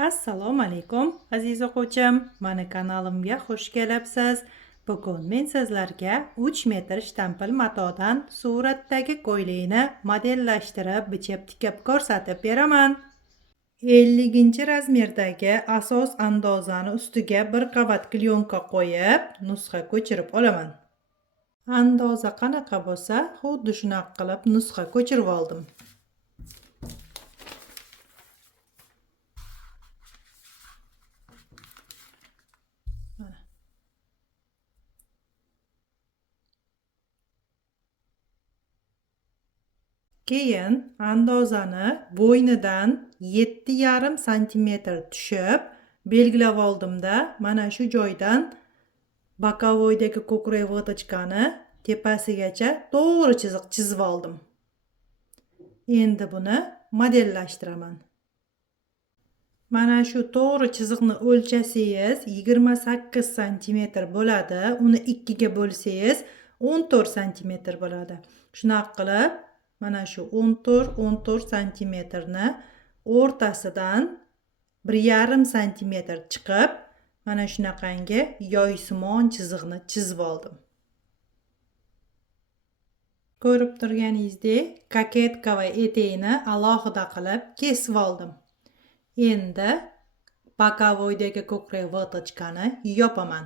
Assalomu alaykum aziz o'quvchim, mani kanalimga xush kelibsiz. Bugun men sizlarga 3 metr shtampil matodan suratdagi ko'ylakni modellashtirib, bichib tikib ko'rsatib beraman. 50 razmerdagi asos andozani ustiga bir qavat klyonka qo'yib, nusxa ko'chirib olaman. Andoza qanaqa bo'lsa, xuddi shunaqa qilib nusxa ko'chirib oldim. Keyin andozani bo'ynidan 7,5 santimetr tushib belgilab oldimda, mana shu joydan bokovoydagi ko'krak vatochkani tepasigacha to'g'ri chiziq chizib oldim. Endi buni modellashtiraman. Mana shu to'g'ri chiziqni o'lchasangiz 28 santimetr bo'ladi. Uni 2 ga bo'lsangiz 14 santimetr bo'ladi. Shunaqa qilib mana shu 14 santimetrni o'rtasidan 1,5 santimetr chiqib, mana shunaqangi yoysimon chiziqni chizib oldim. Ko'rib turganingizdek, koketka va etekni alohida qilib kesib oldim. Endi bokovoydagi ko'krak vatochkani yopaman.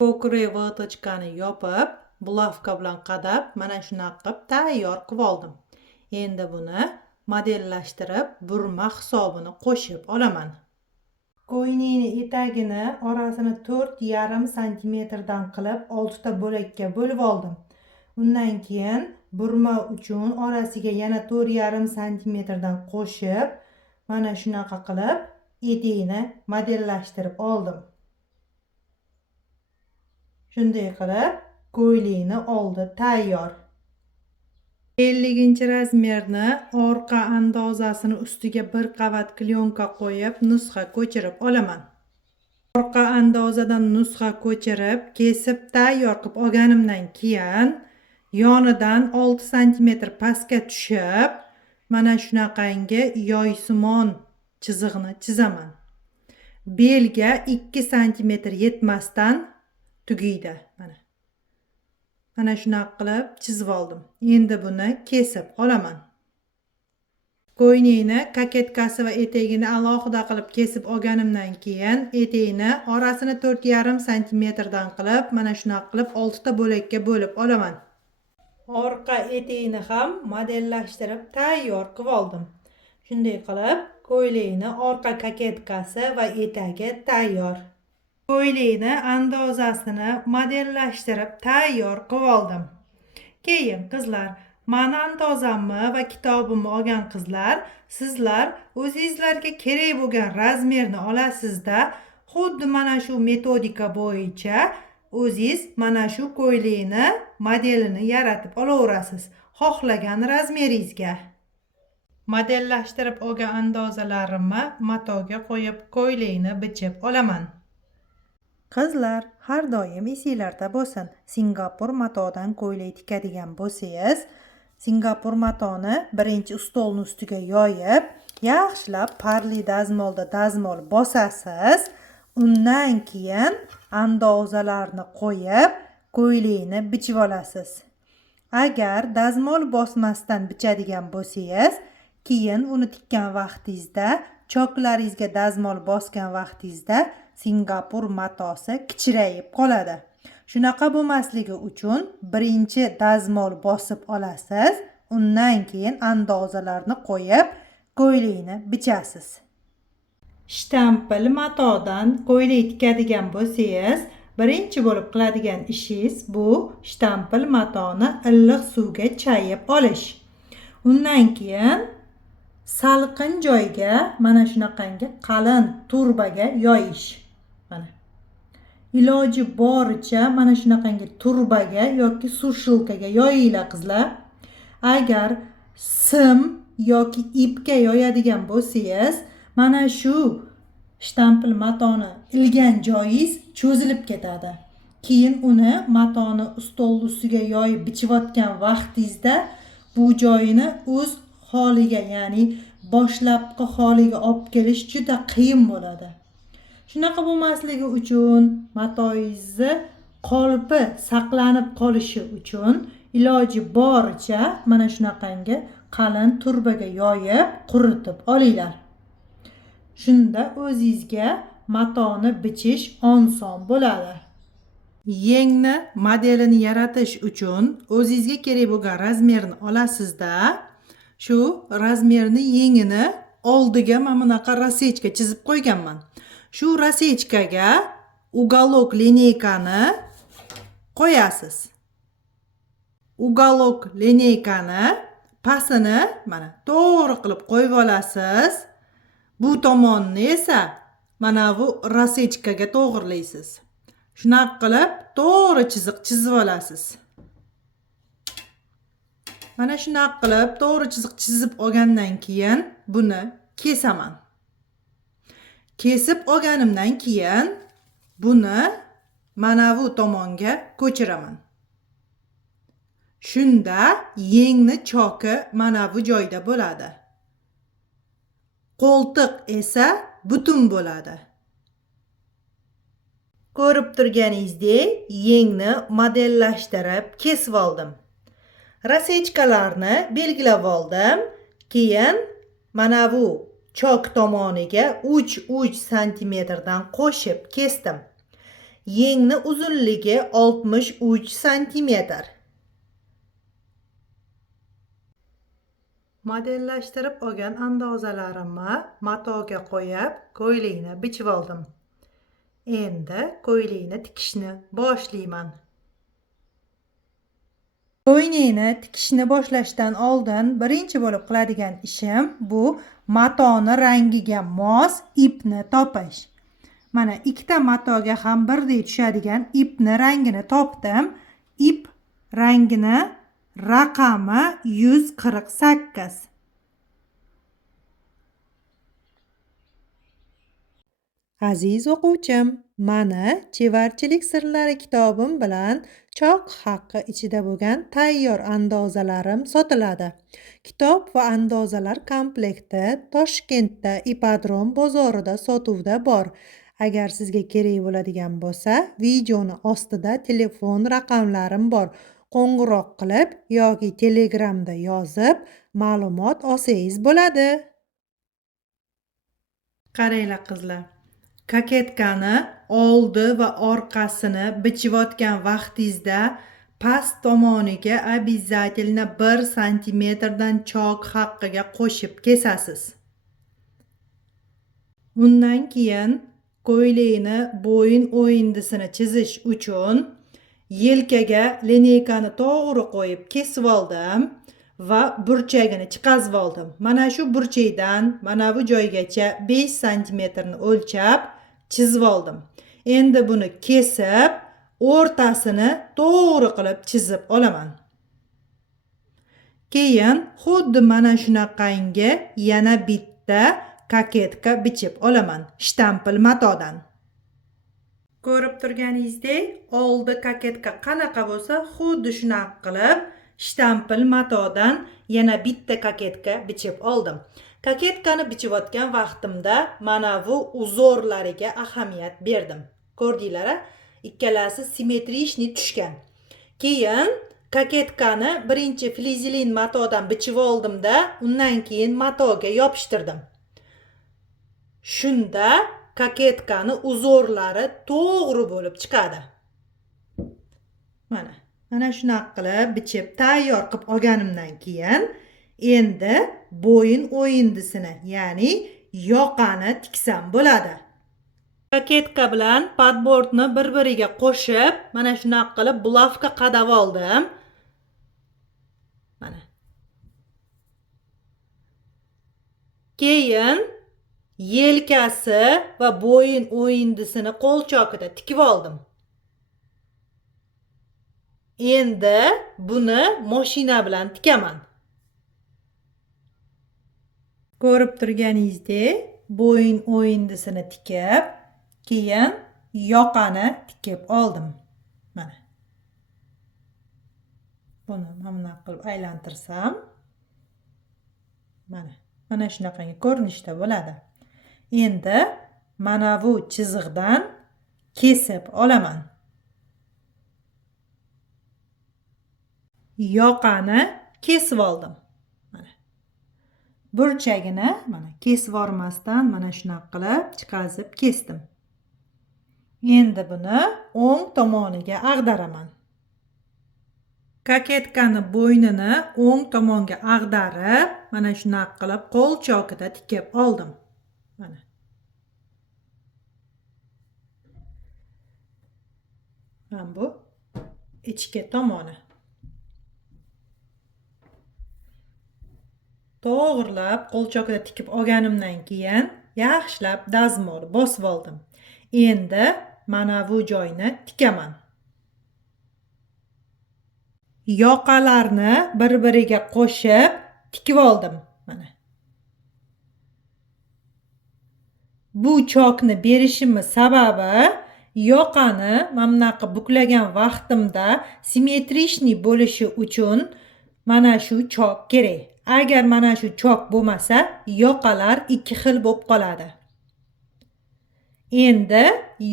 Ko'krak vatochkani yopib, bulavka bilan qadab, mana shunaqa qilib tayyor qilib oldim. Endi buni modellashtirib, burma hisobini qo'shib olaman. Ko'ylakni etagini orasini 4,5 santimetrdan qilib 6 ta bo'lakka bo'lib oldim. Undan keyin burma uchun orasiga yana 4,5 santimetrdan qo'shib, mana shunaqa qilib etekni modellashtirib oldim. Shunday qilib ko'ylakni oldi tayyor. 50 razmerni orqa andozasini ustiga bir qavat klyonka qo'yib nusxa ko'chirib olaman. Orqa andozadan nusxa ko'chirib, kesib tayyor qilib olganimdan keyin yonidan 6 santimetr pastga tushib, mana shunaqangi yoysimon chiziqni chizaman. Belga 2 santimetr yetmasdan tugaydi. Mana shunaqa qilib chizib oldim. Endi buni kesib olaman. Ko'ylakni koketkasi va etegini alohida qilib kesib olganimdan keyin etekni orasini 4,5 santimetrdan qilib, mana shunaqa qilib 6 ta bo'lakka bo'lib olaman. Orqa etekni ham modellashtirib tayyor qilib oldim. Shunday qilib ko'ylakni orqa koketkasi va etagi tayyor. Ko'ylakni andozasini modellashtirib tayyor qilib oldim. Keyin qizlar, mani andozamni va kitobimni olgan qizlar, sizlar o'zingizlarga kerak bo'lgan razmerni olasizda, xuddi mana shu metodika bo'yicha o'zingiz mana shu ko'ylakni modelini yaratib olaverasiz, xohlagan razmeringizga. Modellashtirib olgan andozalarimni matoga qo'yib ko'ylakni bichib olaman. Qizlar, har doim esinglarda bo'lsin, Singapur matodan ko'ylak tikadigan bo'lsangiz, Singapur matoni birinchi stolni ustiga yoyib, yaxshilab parli dazmolda dazmol bosasiz, undan keyin andozalarni qo'yib, ko'ylakni bichib olasiz. Agar dazmol bosmasdan bichadigan bo'lsangiz, keyin uni tikkan vaqtingizda, choklaringizga dazmol bosgan vaqtingizda Singapur matosi kichrayib qoladi. Shunaqa bo'lmasligi uchun birinchi dazmol bosib olasiz, undan keyin andozalarni qo'yib, ko'ylakni bichasiz. Shtampil matodan ko'ylak tikadigan bo'lsangiz, birinchi bo'lib qiladigan ishingiz bu shtampil matoni illiq suvga chayib olish. Undan keyin salqin joyga, mana shunaqangi qalin turbaga yoyish. Iloji boricha mana shunaqangi turbaga yoki sushilkaga yoyinglar qizlar. Agar sim yoki ipga yoyadigan bo'lsangiz, mana shu shtampil matoni ilgan joyingiz cho'zilib ketadi. Keyin uni matoni stol ustiga yoyib bichayotgan vaqtingizda bu joyini o'z holiga, ya'ni boshlabqi holiga olib kelish juda qiyin bo'ladi. Shunaqa bo'lmasligi uchun matoingizni qolpi saqlanib qolishi uchun iloji boricha mana shunaqangi qalin turbaga yoyib quritib olinglar. Shunda o'zingizga matoni bichish oson bo'ladi. Yengni modelini yaratish uchun o'zingizga kerak bo'lgan razmerni olasizda, shu razmerni yengini oldiga mana bunaqa rasechka chizib qo'yganman. Shu rasechkaga uголок lineykani qo'yasiz. Uголок lineykani pasini mana to'g'ri qilib qo'yib olasiz. Bu tomonni esa mana bu rasechkaga to'g'rilaysiz. Shunaqa qilib to'g'ri chiziq chizib olasiz. Mana shunaqa qilib to'g'ri chiziq chizib olgandan keyin buni kesaman. Kesib olganimdan keyin buni mana bu tomonga ko'chiraman. Shunda yengni choki mana bu joyda bo'ladi. Qo'ltiq esa butun bo'ladi. Ko'rib turganingizdek, yengni modellashtirib kesib oldim. Rasechkalarni belgilab oldim. Keyin mana bu chok tomoniga 3 santimetrdan qo'shib kesdim. Yengni uzunligi 63 santimetr. Modellashtirib olgan andozalarimni matoga qo'yib, ko'ylakni bichib oldim. Endi ko'ylakni tikishni boshlayman. Ko'ylakni tikishni boshlashdan oldin birinchi bo'lib qiladigan ishim bu matoni rangiga mos ipni topish. Mana ikkita matoga ham birdek tushadigan ipni rangini topdim. Ip rangini raqami 148. Aziz o'quvchim, mana chevarchilik sirlari kitobim bilan choq haqqi ichida bo'lgan tayyor andozalarim sotiladi. Kitob va andozalar komplekti Toshkentda Ipodrom bozorida sotuvda bor. Agar sizga kerak bo'ladigan bo'lsa, videoni ostida telefon raqamlarim bor. Qo'ng'iroq qilib yoki Telegramda yozib ma'lumot olsangiz bo'ladi. Qaranglar qizlar. Kaketkani oldi va orqasini bichayotgan vaqtingizda past tomoniga обязательно 1 santimetrdan chok haqqiga qo'shib kesasiz. Undan keyin ko'ylakni bo'yin o'yindisini chizish uchun yelkaga lineykani to'g'ri qo'yib kesib oldim va burchagini chiqazib oldim. Mana shu burchakdan mana bu joygacha 5 santimetrni o'lchab chizib oldim. Endi buni kesib, o'rtasini to'g'ri qilib chizib olaman. Keyin xuddi mana shunaqangi yana bitta kaketka bichib olaman shtampil matodan. Ko'rib turganingizdek, oldi kaketka qanaqa bo'lsa, xuddi shunaqa qilib shtampil matodan yana bitta kaketka bichib oldim. Kaketkani bichayotgan vaqtimda mana bu uzorlariga ahamiyat berdim. Ko'rdinglar, ikkalasi simmetrичный tushgan. Keyin kaketkani birinchi flizilin matodan bichib oldimda, undan keyin matoga yopishtirdim. Shunda kaketkani uzorlari to'g'ri bo'lib chiqadi. Mana shunaqa qilib bichib tayyor qilib olganimdan keyin endi bo'yin o'yindisini, ya'ni yoqani tiksam bo'ladi. Kaketka bilan padbordni bir-biriga qo'shib, mana shunaqa qilib bulavka qadab oldim. Mana. Keyin yelkasi va bo'yin o'yindisini qo'lchokida tikib oldim. Endi buni mashina bilan tikaman. Ko'rib turganingizdek, bo'yin o'yindisini tikib, keyin yoqani tikib oldim. Mana. Buni mana qilib aylantirsam, mana shunaqangi ko'rinishda bo'ladi. Endi mana bu chiziqdan kesib olaman. Yoqani kesib oldim. Mana burchagini mana kesib olmasdan mana shunaqa qilib chiqazib kesdim. Endi buni o'ng tomoniga ag'daraman. Kaketkani bo'ynini o'ng tomonga ag'darib, mana shunaqa qilib qo'l chokida tikib oldim. Mana. Mana bu ichki tomoni. To'g'rilab qo'l chokida tikib olganimdan keyin yaxshilab dazmol bosib oldim. Endi mana bu joyni tikaman. Yoqalarni bir-biriga qo'shib tikib oldim. Mana. Bu chokni berishimiz sababi yoqani mana bunaqa buklagan vaqtimda simmetrичный bo'lishi uchun mana shu chok kerak. Agar mana shu chok bo'lmasa, yoqalar ikki xil bo'lib qoladi. Endi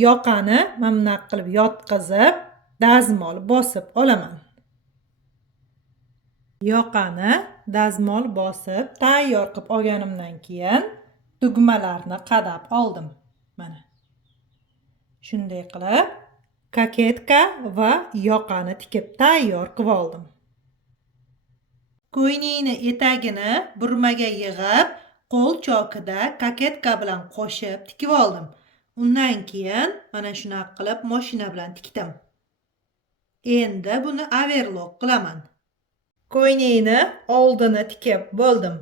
yoqani mana bunaqa qilib yotqizib, dazmol bosib olaman. Yoqani dazmol bosib, tayyor qilib olganimdan keyin tugmalarni qadab oldim. Mana. Shunday qilib kaketka va yoqani tikib tayyor qilib oldim. Ko'ylakni etagini burmaga yig'ib, qo'l chokida kaketka bilan qo'shib tikib oldim. Undan keyin mana shunaqa qilib mashina bilan tikdim. Endi buni overlock qilaman. Ko'ylakni oldini tikib bo'ldim.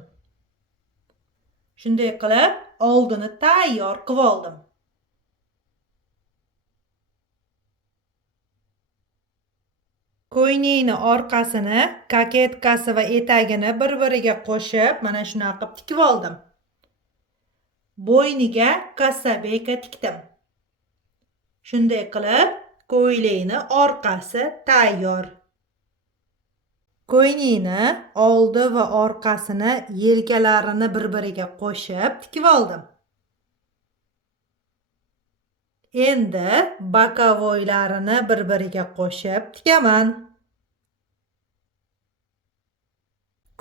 Shunday qilib oldini tayyor qilib oldim. Ko'ylakni orqasini, kaketkasi va etagini bir-biriga qo'shib, mana shunaqa qilib tikib oldim. Bo'yniga kassabeka tikdim. Shunday qilib ko'ylakni orqasi tayyor. Ko'ylakni oldi va orqasini yelkalarini bir-biriga qo'shib tikib oldim. Endi bokovoylarini bir-biriga qo'shib tikaman.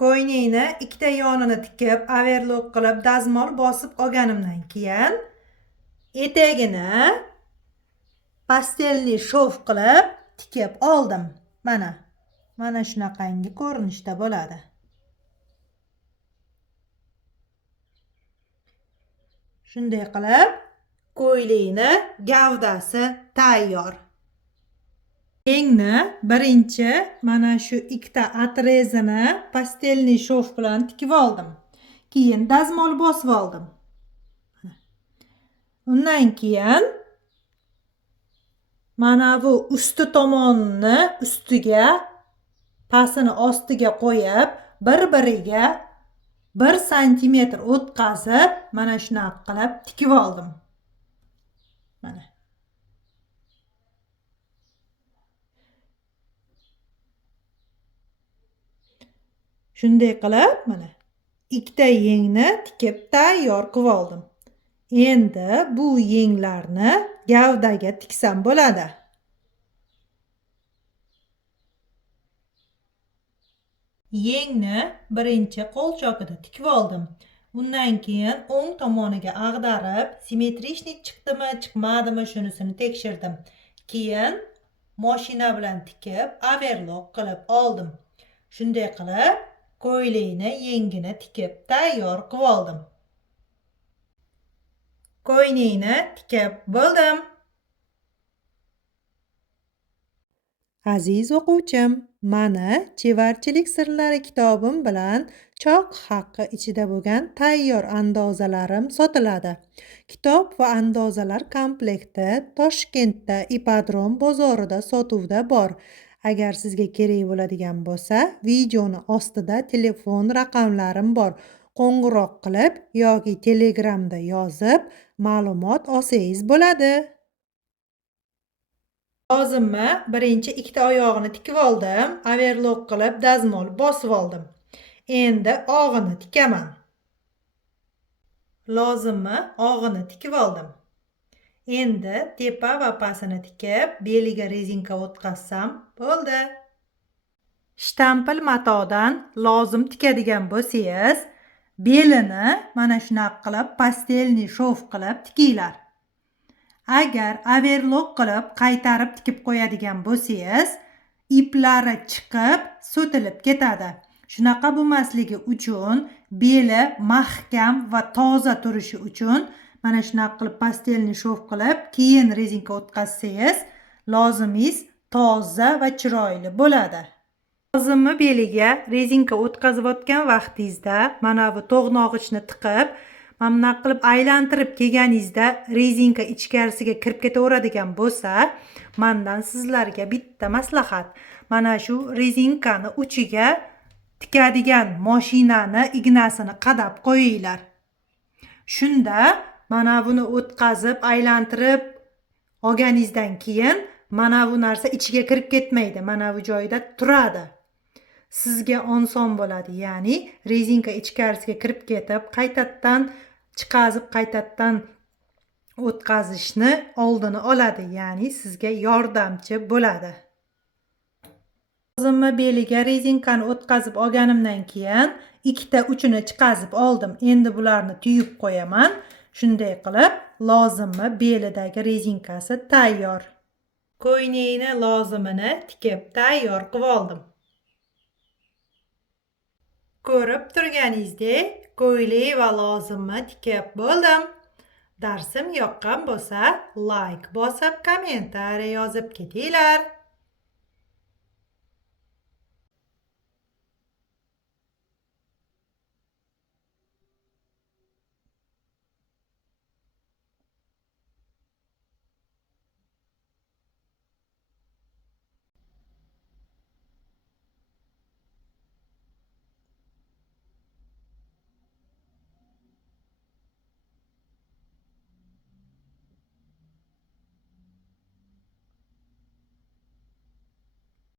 Ko'ylakni ikkita yonini tikib, overlock qilib, dazmol bosib olganimdan keyin etagini pastelniy shov qilib tikib oldim. Mana. Mana shunaqangi ko'rinishda bo'ladi. Shunday qilib ko'ylakni gavdasi tayyor. Yengni birinchi mana shu ikkita atrezini pastelniy shov bilan tikib oldim. Keyin dazmol bosib oldim. Undan keyin mana bu usti tomonini ustiga, pastini ostiga qo'yib, bir-biriga 1 santimetr o'tkazib, mana shunaqa qilib tikib oldim. Mana. Shunday qilib, mana ikkita yengni tikib tayyor qilib oldim. Endi bu yenglarni gavdaga tiksam bo'ladi. Yengni birinchi qo'l chokida tikib oldim. Undan keyin o'ng tomoniga ag'darib, simmetrичный chiqdimi, chiqmadimi shunisini tekshirdim. Keyin mashina bilan tikib, overlock qilib oldim. Shunday qilib ko'ylakni yengini tikib tayyor qilib oldim. Ko'ylakni tikib bo'ldim. Aziz o'quvchim, mana chevarchilik sirlari kitobim bilan choq haqqi ichida bo'lgan tayyor andozalarim sotiladi. Kitob va andozalar komplekti Toshkentda Ipodrom bozorida sotuvda bor. Agar sizga kerak bo'ladigan bo'lsa, videoni ostida telefon raqamlarim bor. Qo'ng'iroq qilib yoki Telegramda yozib ma'lumot olsangiz bo'ladi. Lozimmi? Birinchi ikkita oyog'ini tikib oldim, overlock qilib dazmol bosib oldim. Endi og'ini tikaman. lozimni og'ini tikib oldim. Endi tepa va pastini tikib, beliga rezinka o'tkazsam bo'ldi. Shtampil matodan lozim tikadigan bo'lsangiz, belini mana shunaqa qilib pastelniy shov qilib tikinglar. Agar overlock qilib qaytarib tikib qo'yadigan bo'lsangiz, iplari chiqib, so'tilib ketadi. Shunaqa bo'lmasligi uchun, beli mahkam va toza turishi uchun mana shunaqa qilib pastelniy shov qilib, keyin rezinka o'tkazsangiz, lozimingiz toza va chiroyli bo'ladi. Lozimni beliga rezinka o'tkazayotgan vaqtingizda mana bu to'g'nog'ichni tiqib, mana bunaqa qilib aylantirib kelganingizda rezinka ichkarisiga kirib ketaveradigan bo'lsa, mendan sizlarga bitta maslahat. Mana shu rezinkani uchiga tikadigan mashinani ignasini qadab qo'yinglar. Shunda mana buni o'tkazib, aylantirib olganingizdan keyin mana bu narsa ichiga kirib ketmaydi. Mana bu joyda turadi. Sizga oson bo'ladi. Ya'ni rezinka ichkarisiga kirib ketib, qaytadan chiqazib, qaytadan o'tkazishni oldini oladi. Ya'ni sizga yordamchi bo'ladi. Lozimni beliga rezinkani o'tkazib olganimdan keyin ikkita uchini chiqazib oldim. Endi bularni tuyib qo'yaman. Shunday qilib, lozimni belidagi rezinkasi tayyor. Ko'ylakni lozimini tikib tayyor qilib oldim. Ko'rib turganingizdek, ko'ylak va lozimni tikib bo'ldim. Darsim yoqqan bo'lsa, like bosib, kommentariy yozib ketinglar.